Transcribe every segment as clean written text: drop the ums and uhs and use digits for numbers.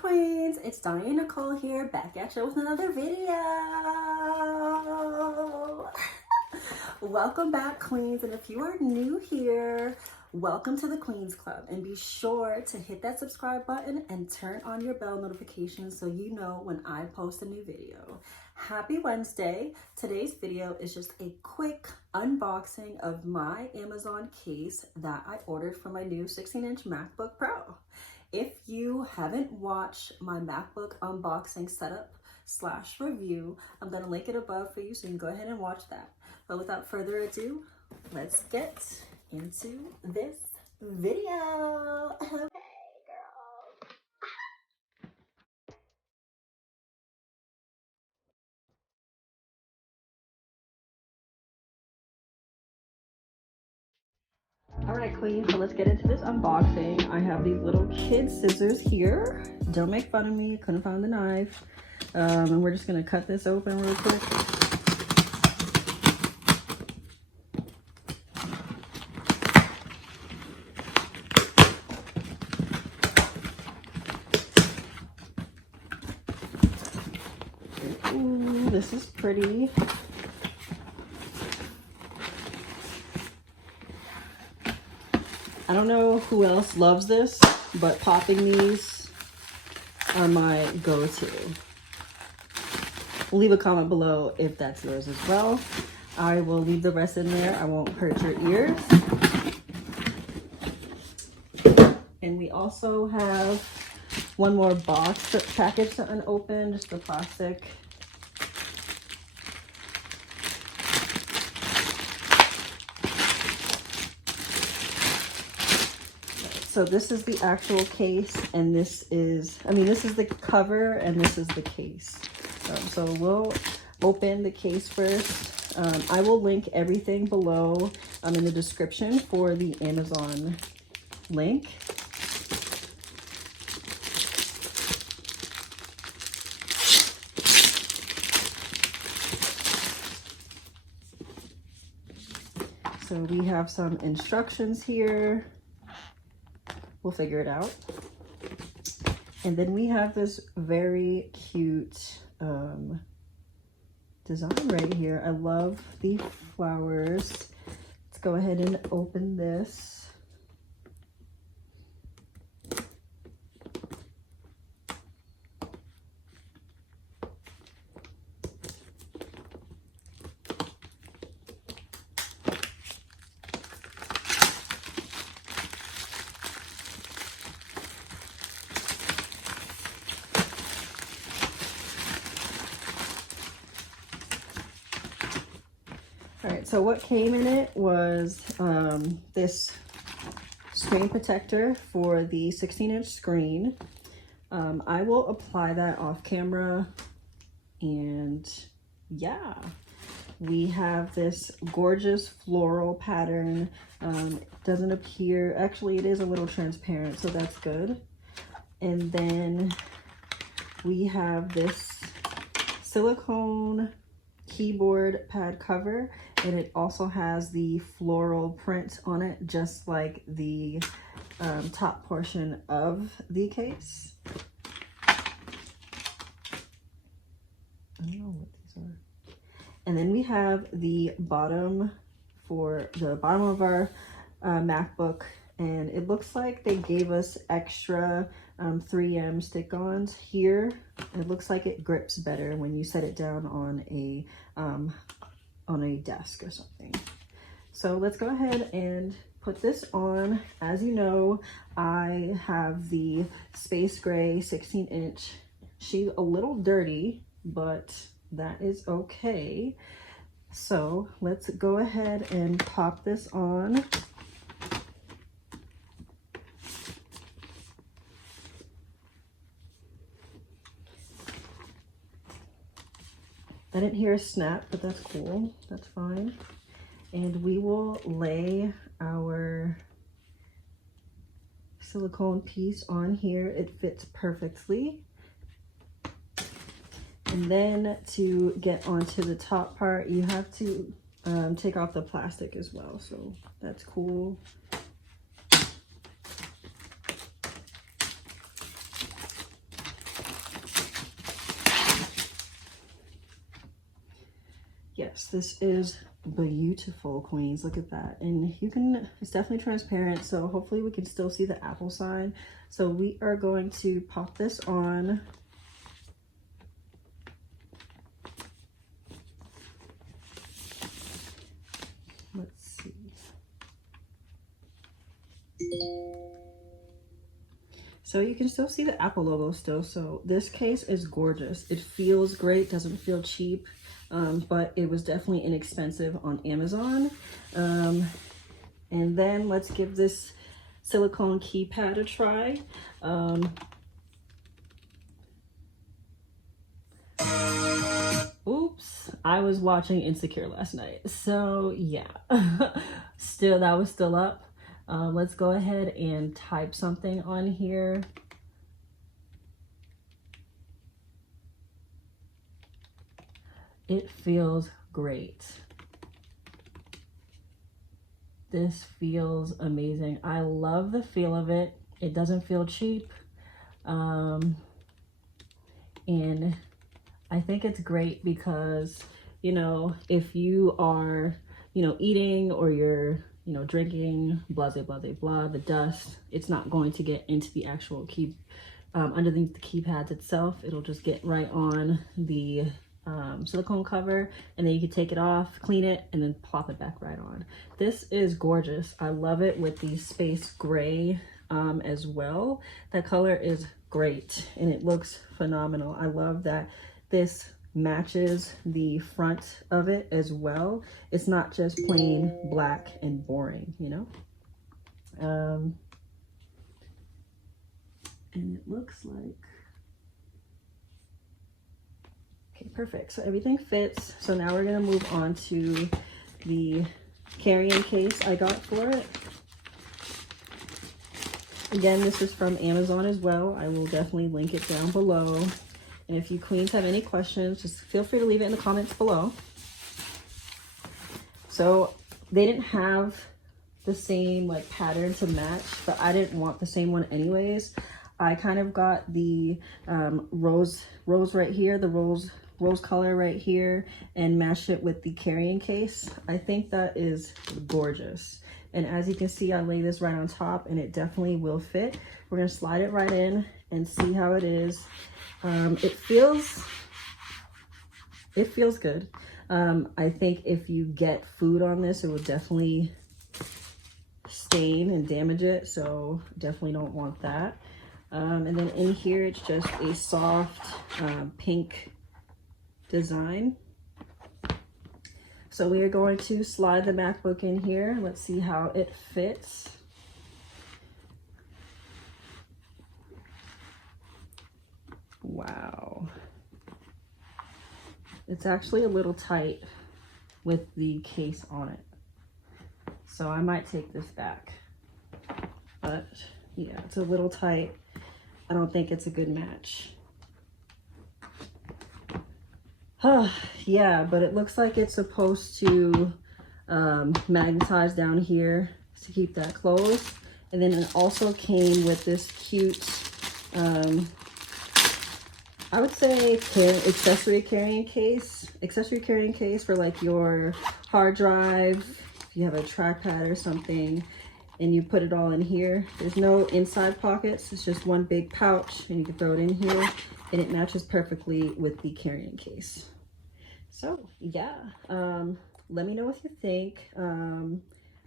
Queens, it's Donyea Nicole here, back at you with another video. Welcome back, Queens, and if you are new here, welcome to the Queens Club, and be sure to hit that subscribe button and turn on your bell notifications so you know when I post a new video. Happy Wednesday. Today's video is just a quick unboxing of my Amazon case that I ordered for my new 16-inch MacBook Pro. If you haven't watched my MacBook unboxing setup / review, I'm going to link it above for you so you can go ahead and watch that. But without further ado, let's get into this video. Hey, girl. Alright, Queen, so let's get into this unboxing. I have these little kid scissors here. Don't make fun of me, couldn't find the knife. And we're just gonna cut this open real quick. Ooh, this is pretty. I don't know who else loves this, but popping these are my go-to. Leave a comment below if that's yours as well. I will leave the rest in there. I won't hurt your ears. And we also have one more box package to unopen, just the plastic. So this is the actual case, and this is the cover, and this is the case. So we'll open the case first. I will link everything below in the description for the Amazon link. So we have some instructions here. We'll figure it out. And then we have this very cute design right here. I love the flowers. Let's go ahead and open this. All right, so what came in it was this screen protector for the 16-inch screen. I will apply that off camera, and yeah, we have this gorgeous floral pattern. Doesn't appear, actually it is a little transparent, so that's good. And then we have this silicone keyboard pad cover, and it also has the floral print on it, just like the top portion of the case. I don't know what these are. And then we have the bottom for the bottom of our MacBook, and it looks like they gave us extra 3M stick-ons here. It looks like it grips better when you set it down on a desk or something. So let's go ahead and put this on. As you know, I have the space gray 16-inch. She's a little dirty, but that is okay. So let's go ahead and pop this on. I didn't hear a snap, but that's cool. That's fine. And we will lay our silicone piece on here. It fits perfectly. And then to get onto the top part, you have to take off the plastic as well. So that's cool. This is beautiful, queens. Look at that. And you can, it's definitely transparent, so hopefully we can still see the apple sign. So we are going to pop this on. Let's see. So you can still see the Apple logo still. So this case is gorgeous. It feels great, doesn't feel cheap, but it was definitely inexpensive on Amazon. And then let's give this silicone keypad a try. Oops, I was watching Insecure last night. So yeah, still, that was still up. Let's go ahead and type something on here. It feels great. This feels amazing. I love the feel of it. It doesn't feel cheap. And I think it's great because, you know, if you are, you know, eating or you're, you know, drinking, blah, blah, blah, blah, the dust, it's not going to get into the actual key, underneath the keypads itself. It'll just get right on the silicone cover, and then you can take it off, clean it, and then plop it back right on. This is gorgeous. I love it with the space gray as well. That color is great and it looks phenomenal. I love that this matches the front of it as well. It's not just plain black and boring, you know. And it looks like, okay, perfect. So everything fits. So now we're gonna move on to the carrying case I got for it. Again, this is from Amazon as well. I will definitely link it down below. And if you queens have any questions, just feel free to leave it in the comments below. So they didn't have the same like pattern to match, but I didn't want the same one anyways. I kind of got the rose right here, the rose color right here, and matched it with the carrying case. I think that is gorgeous. And as you can see, I lay this right on top and it definitely will fit. We're gonna slide it right in and see how it is. It feels good. I think if you get food on this, it will definitely stain and damage it. So definitely don't want that. And then in here, it's just a soft pink design. So we are going to slide the MacBook in here. Let's see how it fits. Wow. It's actually a little tight with the case on it. So I might take this back. But yeah, it's a little tight. I don't think it's a good match. Yeah, but it looks like it's supposed to magnetize down here to keep that closed. And then it also came with this cute, I would say accessory carrying case for like your hard drive, if you have a trackpad or something, and you put it all in here. There's no inside pockets, it's just one big pouch, and you can throw it in here, and it matches perfectly with the carrying case. So yeah, let me know what you think.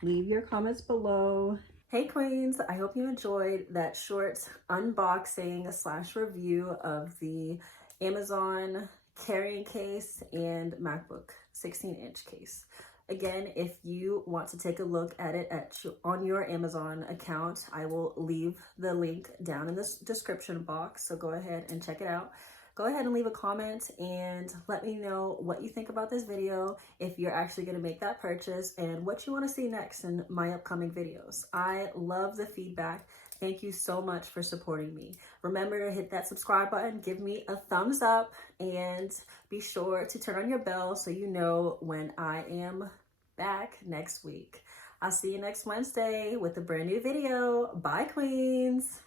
Leave your comments below. Hey queens, I hope you enjoyed that short unboxing / review of the Amazon carrying case and MacBook 16-inch case. Again, if you want to take a look at it on your Amazon account, I will leave the link down in the description box, so go ahead and check it out. Go ahead and leave a comment and let me know what you think about this video, if you're actually going to make that purchase, and what you want to see next in my upcoming videos. I love the feedback. Thank you so much for supporting me. Remember to hit that subscribe button, give me a thumbs up, and be sure to turn on your bell so you know when I am back next week. I'll see you next Wednesday with a brand new video. Bye, queens.